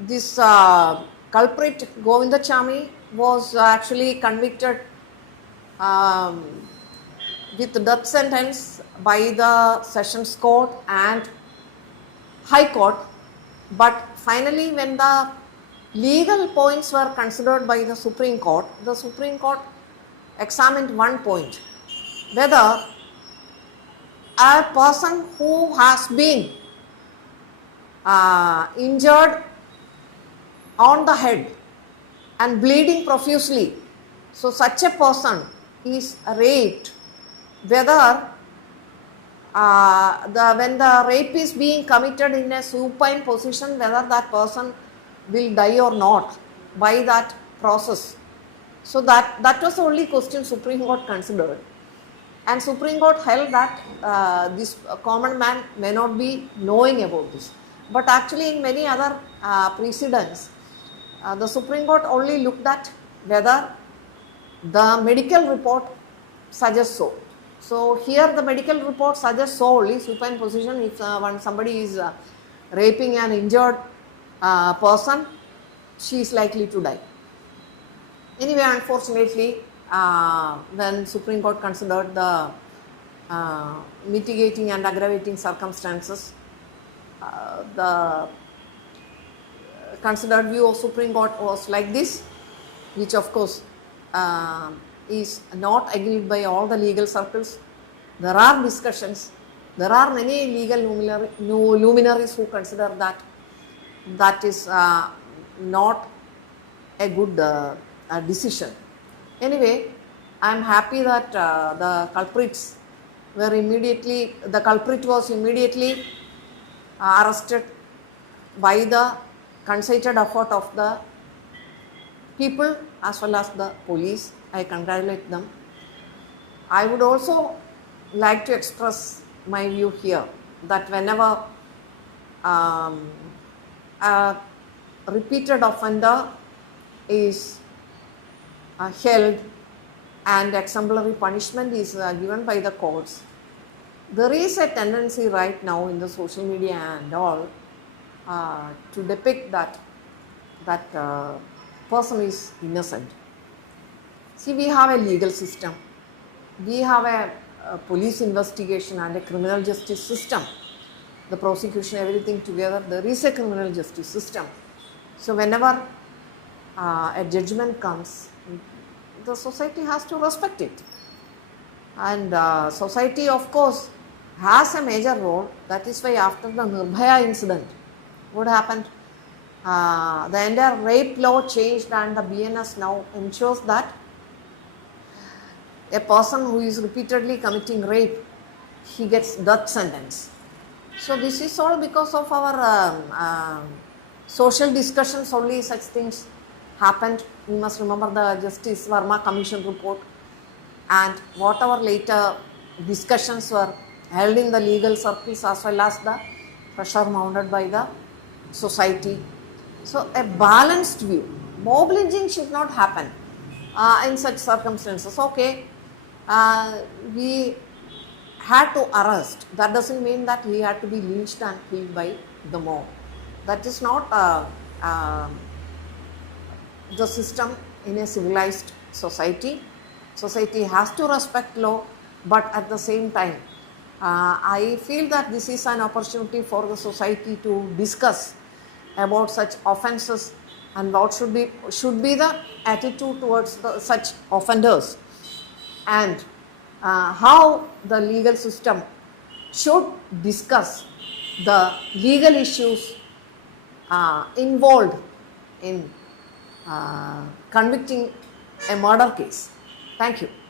this culprit Govindachami was actually convicted um, with death sentence by the Sessions Court and High Court, but finally when the legal points were considered by the Supreme Court examined one point, whether a person who has been injured on the head and bleeding profusely, so such a person is raped, whether when the rape is being committed in a supine position, whether that person will die or not by that process. So that was the only question Supreme Court considered, and Supreme Court held that this common man may not be knowing about this. But actually in many other precedents, the Supreme Court only looked at whether the medical report suggests so. So here the medical report suggests so only, supine position. If somebody is raping an injured person, she is likely to die. Anyway, unfortunately, when Supreme Court considered the mitigating and aggravating circumstances, the considered view of Supreme Court was like this, which of course is not agreed by all the legal circles. There are discussions. There are many legal luminaries who consider that is not a good decision. Anyway, I am happy that the culprit was immediately arrested by the concerted effort of the people as well as the police. I congratulate them. I would also like to express my view here that whenever a repeated offender is held and exemplary punishment is given by the courts, there is a tendency right now in the social media and all to depict that person is innocent. See, we have a legal system, we have a police investigation and a criminal justice system. The prosecution, everything together, there is a criminal justice system. So whenever a judgment comes, the society has to respect it. And society, of course, has a major role. That is why after the Nirbhaya incident, what happened? The entire rape law changed, and the BNS now ensures that a person who is repeatedly committing rape, he gets death sentence. So this is all because of our social discussions only such things happened. We must remember the Justice Verma Commission report and whatever later discussions were held in the legal circles as well as the pressure mounted by the society. So a balanced view. Mob lynching should not happen in such circumstances. Okay, we had to arrest. That doesn't mean that he had to be lynched and killed by the mob. That is not the system in a civilized society. Society has to respect law, but at the same time, I feel that this is an opportunity for the society to discuss about such offences and what should be the attitude towards such offenders, and how the legal system should discuss the legal issues involved in convicting a murder case. Thank you.